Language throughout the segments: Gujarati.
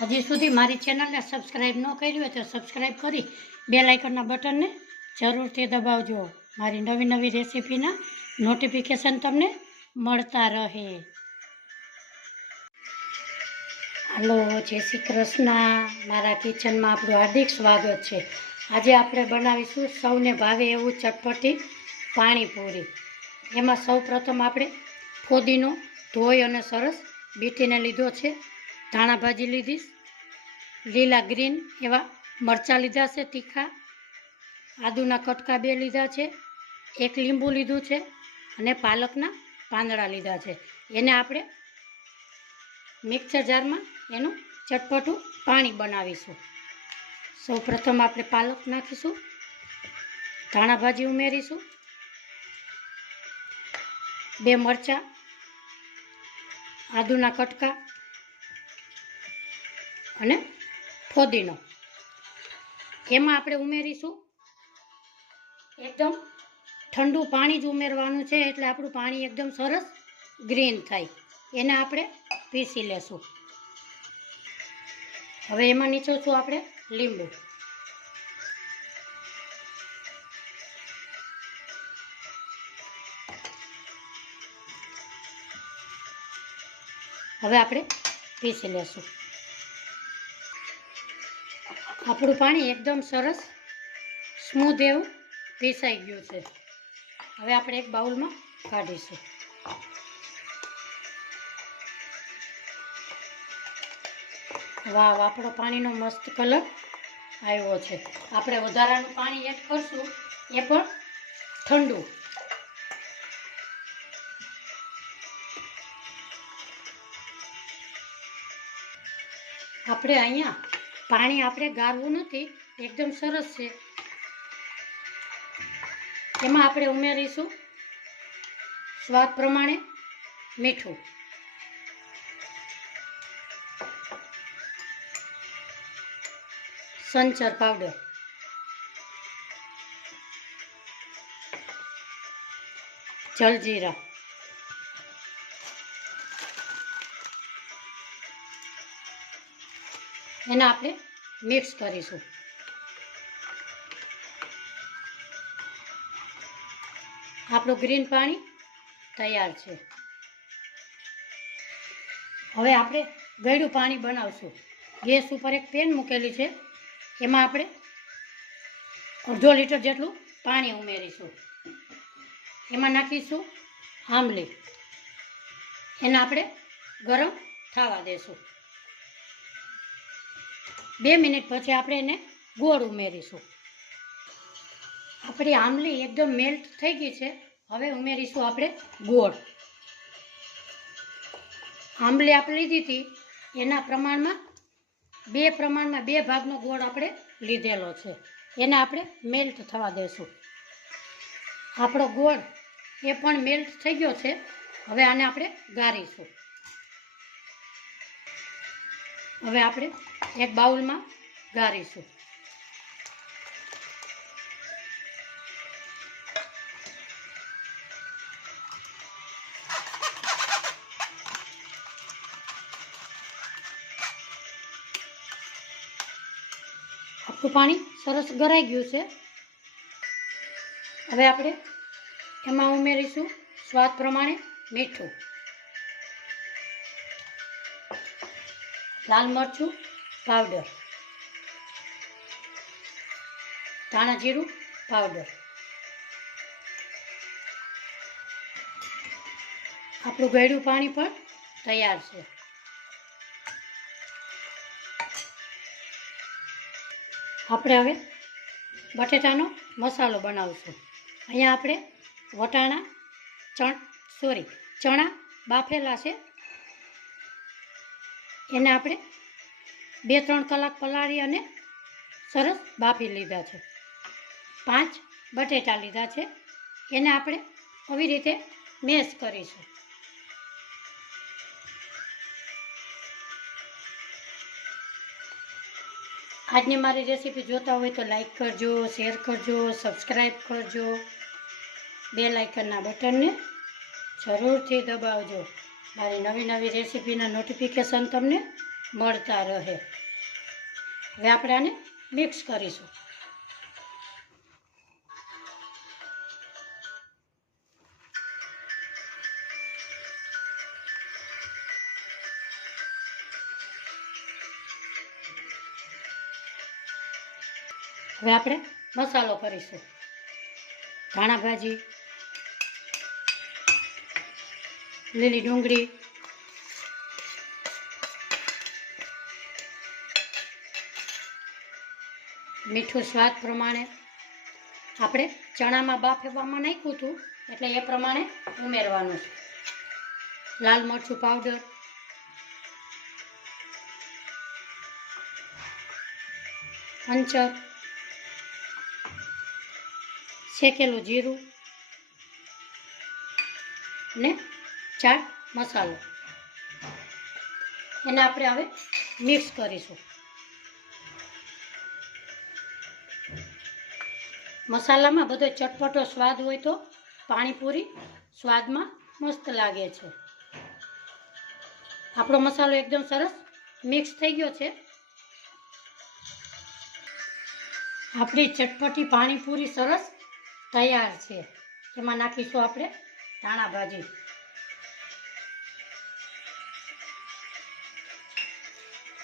હજી સુધી મારી ચેનલને સબસ્ક્રાઈબ ન કરી હોય તો સબસ્ક્રાઈબ કરી બે લાઇકનના બટનને જરૂરથી દબાવજો. મારી નવી નવી રેસીપીના નોટિફિકેશન તમને મળતા રહે. હાલો, જય શ્રી કૃષ્ણ. મારા કિચનમાં આપણું હાર્દિક સ્વાગત છે. આજે આપણે બનાવીશું સૌને ભાવે એવું ચટપટી પાણીપુરી. એમાં સૌ પ્રથમ આપણે ફોદીનો ધોઈ અને સરસ બીટીને લીધો છે. ધાણા ભાજી લીધી લીલા ગ્રીન એવા મરચાં લીધા છે તીખા, આદુના કટકા બે લીધા છે, એક લીંબુ લીધું છે અને પાલકના પાંદડા લીધા છે. એને આપણે મિક્સર જારમાં એનું ચટપટું પાણી બનાવીશું. સૌ પ્રથમ આપણે પાલક નાખીશું, ધાણા ભાજી ઉમેરીશું, બે મરચાં, આદુના કટકા અને ફોદીનો. એમાં આપણે ઉમેરીશું. એકદમ ઠંડુ પાણી જ ઉમેરવાનું છે, એટલે આપણું પાણી એકદમ સરસ ગ્રીન થાય. એને આપણે પીસી લેશું. હવે એમાં નીચોશું આપણે લીંબુ. હવે આપણે પીસી લેશું. આપણું પાણી એકદમ સરસ સ્મૂધ એવું પીસાઈ ગયું છે. હવે આપણે એક બાઉલમાં કાઢીશું. વાવ આપણો પાણીનો મસ્ત કલર આવ્યો છે. આપણે વધારાનું પાણી એડ કરશું, એ પણ ઠંડુ. આપણે અહીંયા પાણી આપણે ગાળવું નથી, એકદમ સરસ છે. એમાં આપણે ઉમેરીશું સ્વાદ પ્રમાણે મીઠું. સંચર પાવડર. જલજીરા. એને આપણે મિક્સ કરીશું. આપણું ગ્રીન પાણી તૈયાર છે. હવે આપણે ગળ્યું પાણી બનાવશું. ગેસ ઉપર એક પેન મૂકેલી છે. એમાં આપણે અડધો લીટર જેટલું પાણી ઉમેરીશું. એમાં નાખીશું આંબલી. એને આપણે ગરમ થવા દેશું. બે મિનિટ પછી આપણે એને ગોળ ઉમેરીશું. આપણી આંબલી એકદમ મેલ્ટ થઈ ગઈ છે. હવે ઉમેરીશું આપણે ગોળ. આંબલી આપણે લીધી હતી. એના પ્રમાણમાં બે પ્રમાણમાં બે ભાગનો ગોળ આપણે લીધેલો છે. એને આપણે મેલ્ટ થવા દઈશું આપણો ગોળ એ પણ મેલ્ટ થઈ ગયો છે. હવે આને આપણે ગાળીશું હવે આપણે એક બાઉલમાં ગારીશું. આપણું પાણી સરસ ગરાઈ ગયું છે. હવે આપણે એમાં ઉમેરીશું સ્વાદ પ્રમાણે મીઠું. લાલ મરચું પાવડર ધાણા જીરું પાવડર આપણું ગળ્યું પાણી પણ તૈયાર છે. આપણે હવે બટેટાનો મસાલો બનાવશું. અહીંયા આપણે વટાણા, ચણ સોરી ચણા બાફેલા છે. એને આપણે બે, ત્રણ કલાક પલાળી અને સરસ બાફી લીધા છે. પાંચ બટેટા લીધા છે. એને આપણે આવી રીતે મેશ કરીશું. આજની મારી રેસીપી જોતા હોય તો લાઈક કરજો, શેર કરજો, સબસ્ક્રાઈબ કરજો. બે લાઇકનના બટનને જરૂરથી દબાવજો. મારી નવી નવી રેસીપીના નોટિફિકેશન તમને મળતા રહે. હવે આપણે મિક્સ કરીશું. હવે આપણે મસાલો કરીશું. ધાણા ભાજી લીલી ડુંગળી. મીઠું સ્વાદ પ્રમાણે આપણે ચણામાં બાફેવામાં નાખ્યું હતું, એટલે એ પ્રમાણે ઉમેરવાનું છે. લાલ મરચું પાવડર અંચર. શેકેલું જીરું. ને ચાટ મસાલો. એને આપણે હવે મિક્સ કરીશું. મસાલામાં બધો ચટપટો સ્વાદ હોય તો પાણીપુરી સ્વાદમાં મસ્ત લાગે છે. આપણો મસાલો એકદમ સરસ મિક્સ થઈ ગયો છે. આપણી ચટપટી પાણીપુરી સરસ તૈયાર છે. એમાં નાખીશું આપણે ધાણા ભાજી.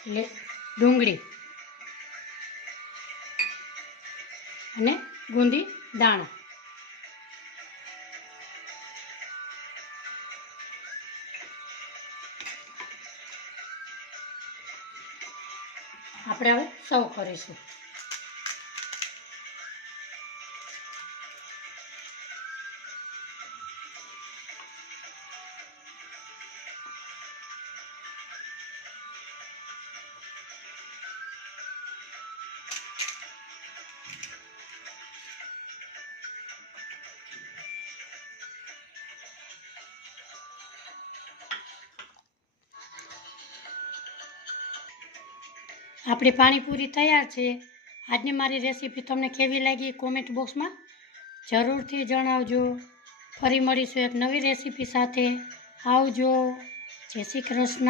લે ડુંગળી. અને ગુંદી દાણા. આપણે હવે સર્વ કરીશું. આપણી પાણીપુરી તૈયાર છે. આજની મારી રેસીપી તમને કેવી લાગી કોમેન્ટ બોક્સમાં જરૂરથી જણાવજો. ફરી મળીશું એક નવી રેસીપી સાથે. આવજો. જય શ્રી કૃષ્ણ.